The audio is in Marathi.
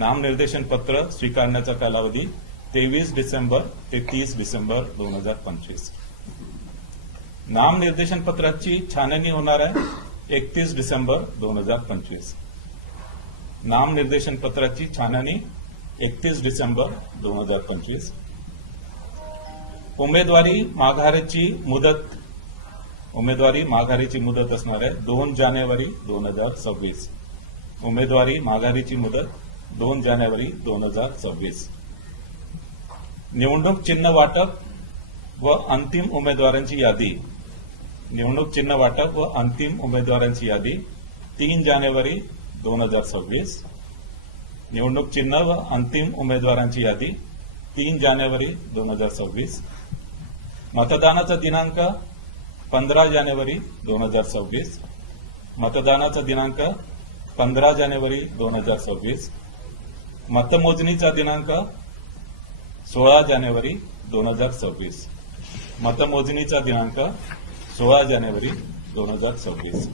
नामनिर्देशन पत्र स्वीकारण्याचा कालावधी 23 डिसेंबर ते 30 डिसेंबर 2025. नामनिर्देशन पत्राची छाननी होणार आहे 31 डिसेंबर 2025. नामनिर्देशन पत्राची छाननी 31 डिसेंबर 2025. उमेदवारी माघारीची मुदत असणार आहे 2 जानेवारी 2026. उमेदवारी माघारीची मुदत 2 जानेवारी 2026. निवडणूक चिन्ह वाटप व अंतिम उमेदवारांची यादी. निवडणूक चिन्ह वाटप व अंतिम उमेदवारांची यादी 3 जानेवारी 2026. निवडणूक चिन्ह व अंतिम उमेदवारांची यादी 3 जानेवारी 2026. मतदानाचा दिनांक 15 जानेवारी 2026. मतदानाचा दिनांक 15 जानेवारी 2026. मतमोजणीचा दिनांक 16 जानेवारी 2026. मतमोजणीचा दिनांक 16 जानेवारी 2026.